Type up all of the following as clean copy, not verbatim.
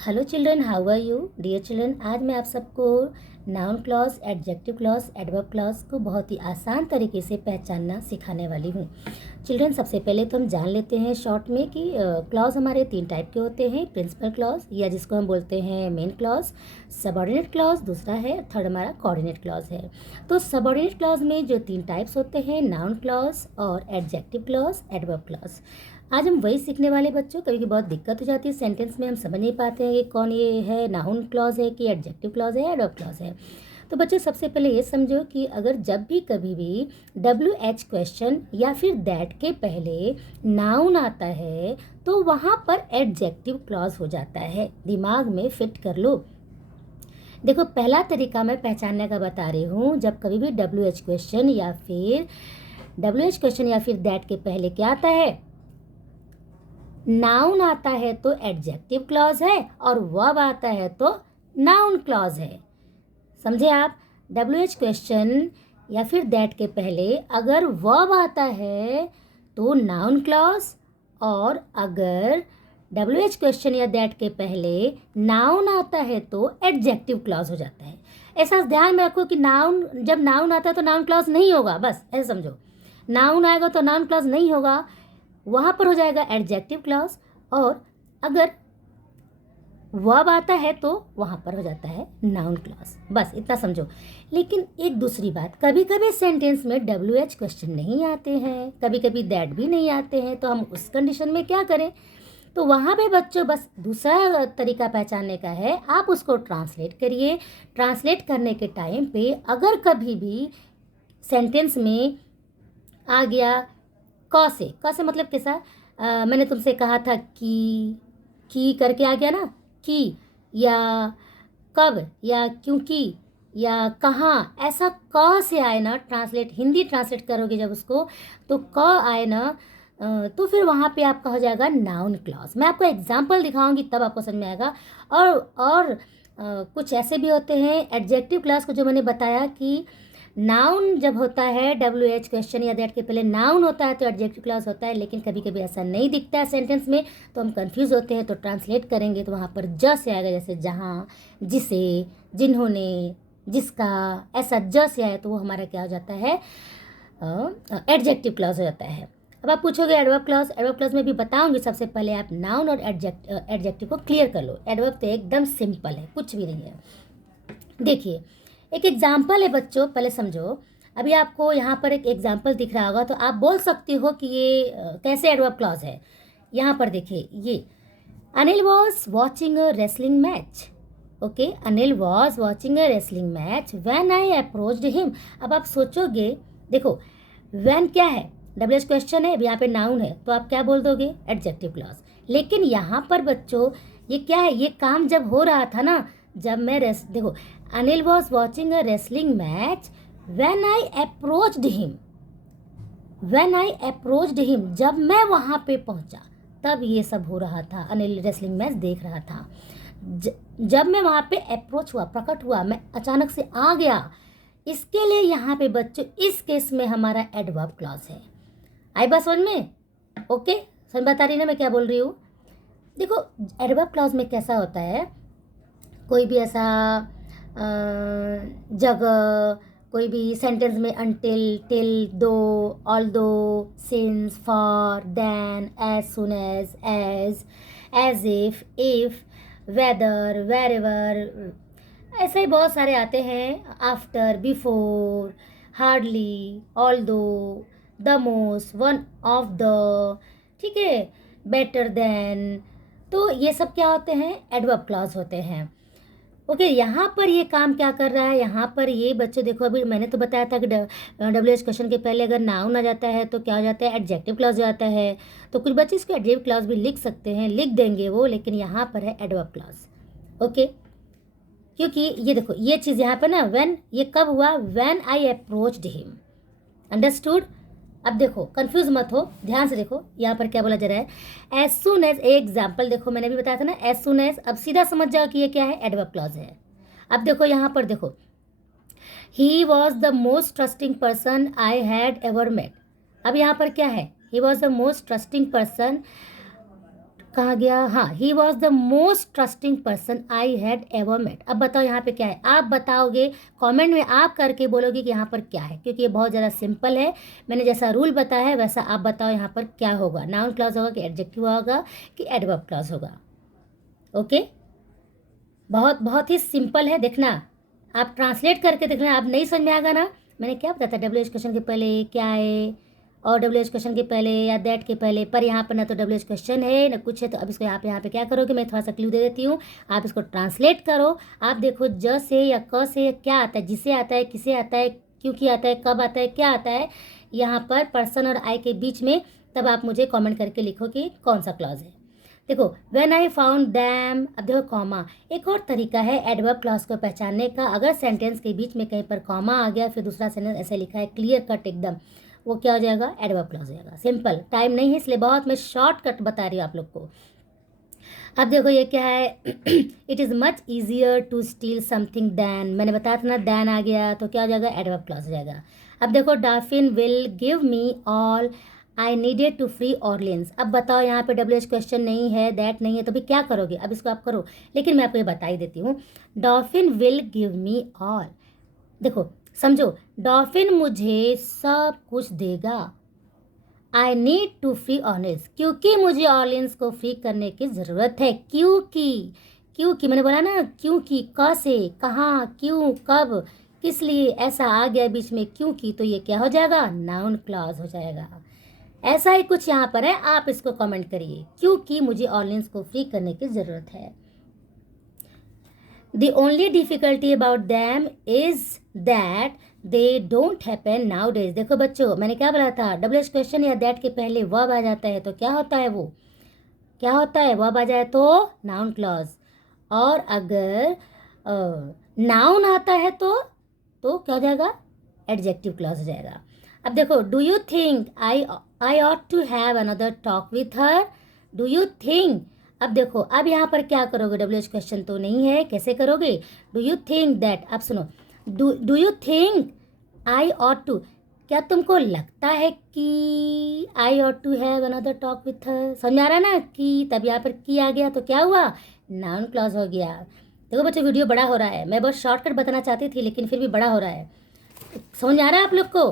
Hello children, how are you dear children. आज मैं आप सबको noun clause, adjective clause, adverb clause को बहुत ही आसान तरीके से पहचानना सिखाने वाली हूँ। चिल्ड्रन, सबसे पहले तो हम जान लेते हैं शॉर्ट में कि क्लॉज हमारे 3 टाइप के होते हैं। प्रिंसिपल क्लॉज या जिसको हम बोलते हैं मेन क्लॉज, सबऑर्डिनेट क्लॉज दूसरा है, थर्ड हमारा कोऑर्डिनेट क्लॉज है। तो सबऑर्डिनेट क्लॉज में जो 3 टाइप्स होते हैं, नाउन क्लॉज और एडजेक्टिव क्लॉज, एडवर्ब क्लॉज। आज हम वही सीखने वाले बच्चों। कभी कभी बहुत दिक्कत हो जाती है सेंटेंस में, हम समझ नहीं पाते हैं कि कौन ये है नाउन क्लॉज है कि एडजेक्टिव क्लॉज है, एडवर्ब क्लॉज है। तो बच्चों, सबसे पहले ये समझो कि अगर जब भी कभी भी WH क्वेश्चन या फिर दैट के पहले नाउन आता है तो वहाँ पर एडजेक्टिव क्लॉज हो जाता है। दिमाग में फिट कर लो। देखो, पहला तरीका मैं पहचानने का बता रही हूँ। जब कभी भी WH क्वेश्चन या फिर दैट के पहले क्या आता है, नाउन आता है तो एडजेक्टिव क्लॉज है, और वर्ब आता है तो नाउन क्लॉज है। समझे आप? WH क्वेश्चन या फिर दैट के पहले अगर वर्ब आता है तो नाउन क्लॉज, और अगर WH क्वेश्चन या दैट के पहले नाउन आता है तो एडजेक्टिव क्लॉज हो जाता है। ऐसा ध्यान में रखो कि जब नाउन आता है तो नाउन क्लॉज नहीं होगा, बस ऐसे समझो। नाउन आएगा तो नाउन क्लॉज नहीं होगा, वहाँ पर हो जाएगा एडजेक्टिव क्लॉज, और अगर वर्ब आता है तो वहाँ पर हो जाता है नाउन क्लॉज। बस इतना समझो। लेकिन एक दूसरी बात, कभी कभी सेंटेंस में WH क्वेश्चन नहीं आते हैं, कभी कभी दैट भी नहीं आते हैं, तो हम उस कंडीशन में क्या करें? तो वहाँ पे बच्चों बस दूसरा तरीका पहचानने का है, आप उसको ट्रांसलेट करिए। ट्रांसलेट करने के टाइम पे अगर कभी भी सेंटेंस में आ गया क से मतलब कैसा, मैंने तुमसे कहा था कि करके आ गया ना, कि या कब या क्योंकि या कहाँ, ऐसा क से आए ना, हिंदी ट्रांसलेट करोगे जब उसको तो क आए ना, तो फिर वहाँ पे आपका हो जाएगा नाउन क्लॉज। मैं आपको एग्जांपल दिखाऊंगी तब आपको समझ में आएगा। और कुछ ऐसे भी होते हैं एडजेक्टिव क्लॉज को, जो मैंने बताया कि नाउन जब होता है WH क्वेश्चन या दैट के पहले नाउन होता है तो एडजेक्टिव क्लॉज होता है, लेकिन कभी कभी ऐसा नहीं दिखता है सेंटेंस में तो हम कंफ्यूज होते हैं। तो ट्रांसलेट करेंगे तो वहाँ पर ज से आएगा, जैसे जहाँ, जिसे, जिन्होंने, जिसका, ऐसा ज से आए तो वो हमारा क्या हो जाता है, एडजेक्टिव क्लॉज हो जाता है। अब आप पूछोगे एडवर्ब क्लॉज। एडवर्ब क्लॉज में भी बताऊंगी। सबसे पहले आप नाउन और एडजेक्टिव को क्लियर कर लो। एडवर्ब तो एकदम सिंपल है, कुछ भी नहीं है। देखिए, एक एग्जाम्पल है बच्चों, पहले समझो। अभी आपको यहाँ पर एक एग्जाम्पल दिख रहा होगा तो आप बोल सकते हो कि ये कैसे एडवर्ब क्लॉज है। यहाँ पर देखिए, ये Anil was watching a wrestling match. Okay, Anil was watching a wrestling match when I approached him. अब आप सोचोगे, देखो व्हेन क्या है, WH क्वेश्चन है, अब यहाँ पे नाउन है तो आप क्या बोल दोगे, एडजेक्टिव क्लॉज। लेकिन यहाँ पर बच्चों ये क्या है, ये काम जब हो रहा था ना, जब मैं देखो, Anil was watching a wrestling match when I approached him. When I approached him, जब मैं वहाँ पे पहुँचा तब ये सब हो रहा था। अनिल रेसलिंग मैच देख रहा था। जब मैं वहाँ पे अप्रोच हुआ, प्रकट हुआ, मैं अचानक से आ गया, इसके लिए यहाँ पे बच्चों इस केस में हमारा एडवर्ब क्लॉज है। आई बात समझ में? ओके, समझ बता रही ना मैं क्या बोल रही हूँ? देखो, एडवर्ब क्लॉज में कैसा होता है, कोई भी ऐसा जगह, कोई भी सेंटेंस में until, till, though, all though, since, for, then, as soon as if, whether, wherever, ऐसे ही बहुत सारे आते हैं। After, before, hardly, all though, the most, one of the, ठीक है, बेटर देन। तो ये सब क्या होते हैं, एडवर्ब क्लॉज होते हैं। ओके, यहाँ पर ये काम क्या कर रहा है, यहाँ पर ये बच्चे देखो, अभी मैंने तो बताया था कि WH क्वेश्चन के पहले अगर नाउन आ जाता है तो क्या हो जाता है, एडजेक्टिव क्लॉज हो जाता है। तो कुछ बच्चे इसको एडजेक्टिव क्लॉज भी लिख सकते हैं, लिख देंगे वो, लेकिन यहाँ पर है एडवर्ब क्लॉज। ओके, क्योंकि ये देखो, ये चीज़ यहाँ पर ना, व्हेन, ये कब हुआ, when I approached him. Understood? अब देखो, कंफ्यूज मत हो, ध्यान से देखो यहाँ पर क्या बोला जा रहा है। एज सुन एज, एग्जाम्पल देखो, मैंने भी बताया था ना, एज सुन एज। अब सीधा समझ जाओ कि ये क्या है, एडवर्ब क्लॉज है। अब देखो यहाँ पर देखो, he was the most trusting person I had ever met. अब यहाँ पर क्या है, he was the most trusting person कहाँ गया, हाँ, he was the most trusting person I had ever met. अब बताओ यहाँ पे क्या है, आप बताओगे कमेंट में, आप करके बोलोगे कि यहाँ पर क्या है, क्योंकि ये बहुत ज़्यादा सिंपल है। मैंने जैसा रूल बताया है वैसा आप बताओ यहाँ पर क्या होगा, नाउन क्लॉज होगा कि एडजेक्टिव होगा कि एडवर्ब क्लॉज होगा। ओके, बहुत बहुत ही सिंपल है, देखना आप ट्रांसलेट करके देखना, आप नहीं समझ में आएगा ना। मैंने क्या बताया था, डब्ल्यू एच क्वेश्चन के पहले क्या है, और डब्ल्यू एच क्वेश्चन के पहले या दैट के पहले, पर यहाँ पर ना तो डब्ल्यू एच क्वेश्चन है ना कुछ है। तो अब इसको यहाँ पे क्या करोगे, मैं थोड़ा सा क्लू दे देती हूँ, आप इसको ट्रांसलेट करो। आप देखो ज से या क से क्या आता है, जिसे आता है, किसे आता है, क्योंकि आता है, कब आता है, क्या आता है यहाँ पर पर्सन और आई के बीच में, तब आप मुझे कॉमेंट करके लिखो कि कौन सा क्लॉज है। देखो व्हेन आई फाउंड दैम, अब देखो कॉमा, एक और तरीका है एडवर्ब क्लॉज को पहचानने का। अगर सेंटेंस के बीच में कहीं पर कॉमा आ गया, फिर दूसरा सेंटेंस ऐसे लिखा है क्लियर कट एकदम, वो क्या हो जाएगा, एडवर्ब क्लॉज हो जाएगा। सिंपल, टाइम नहीं है इसलिए बहुत मैं शॉर्टकट बता रही हूँ आप लोग को। अब देखो ये क्या है, it is much easier to steal something than, मैंने बताया था ना, दैन आ गया तो क्या हो जाएगा, एडवर्ब क्लॉज हो जाएगा। अब देखो Dauphin will give me all I needed to free Orleans. अब बताओ यहाँ पे डब्ल्यू एच क्वेश्चन नहीं है, दैट नहीं है, तो भी क्या करोगे, अब इसको आप करो, लेकिन मैं आपको ये बता ही देती हूँ। Dauphin will give me all, देखो समझो, डॉल्फिन मुझे सब कुछ देगा। I need to free Orleans, क्योंकि मुझे ऑर्लियंस को फ्री करने की ज़रूरत है। क्योंकि मैंने बोला ना, क्योंकि क से, कहाँ, क्यों, कब, किस लिए, ऐसा आ गया बीच में क्योंकि, तो ये क्या हो जाएगा, नाउन क्लॉज हो जाएगा। ऐसा ही कुछ यहाँ पर है, आप इसको कमेंट करिए, क्योंकि मुझे ऑर्लियंस को फ्री करने की ज़रूरत है। The only difficulty about them is that they don't happen nowadays। देखो बच्चों, मैंने क्या बोला था, डब्ल्यू एच क्वेश्चन या दैट के पहले वर्ब आ जाता है तो क्या होता है, वो क्या होता है, वर्ब आ जाए तो नाउन क्लॉज, और अगर नाउन आता है तो क्या हो जाएगा, एडजेक्टिव क्लॉज हो जाएगा। अब देखो, do you think I ought to have another talk with her, do you think. अब देखो, अब यहाँ पर क्या करोगे, डब्ल्यू एच क्वेश्चन तो नहीं है, कैसे करोगे, डू यू थिंक दैट। अब सुनो, do you think I ought to, क्या तुमको लगता है कि I ought to have another talk with her, समझ आ रहा है ना, कि तब यहाँ पर की आ गया तो क्या हुआ, नाउन क्लॉज हो गया। देखो बच्चों, वीडियो बड़ा हो रहा है, मैं बस शॉर्टकट बताना चाहती थी लेकिन फिर भी बड़ा हो रहा है, समझ आ रहा है आप लोग को।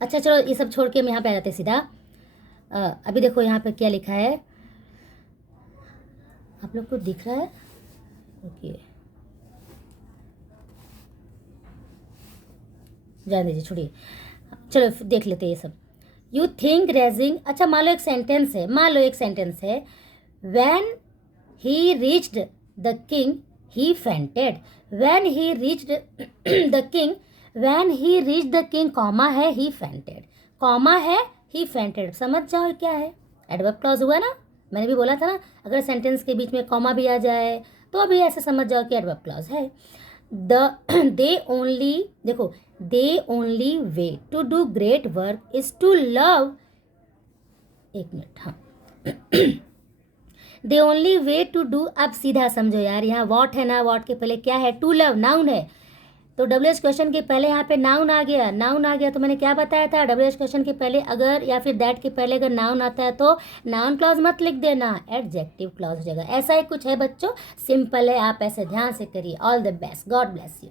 अच्छा चलो ये सब छोड़ के हम यहाँ पे आ जाते सीधा। अभी देखो यहाँ पे क्या लिखा है, आप लोग को दिख रहा है, ओके जान दीजिए, छोड़िए, चलो देख लेते हैं ये सब। यू थिंक रेजिंग, अच्छा मान लो एक सेंटेंस है, when he reached the king he fainted, when he reached the king comma है ही फेंटेड, कॉमा है ही फेंटेड, समझ जाओ क्या है, एडवर्ब क्लॉज हुआ ना। मैंने भी बोला था ना, अगर सेंटेंस के बीच में कॉमा भी आ जाए तो अभी ऐसे समझ जाओ कि एडवर्ब क्लॉज है। The only way to do great work is to love, एक मिनट, हाँ, the only way to do, अब सीधा समझो यार, यहाँ वॉट है ना, वॉट के पहले क्या है, टू लव, नाउन है, तो डब्ल्यू एच क्वेश्चन के पहले यहाँ पे नाउन आ गया, तो मैंने क्या बताया था, डब्ल्यू एच क्वेश्चन के पहले अगर या फिर दैट के पहले अगर नाउन आता है तो नाउन क्लॉज मत लिख देना, एडजेक्टिव क्लॉज हो जाएगा। ऐसा ही कुछ है बच्चों, सिंपल है, आप ऐसे ध्यान से करिए। All the best, God bless you.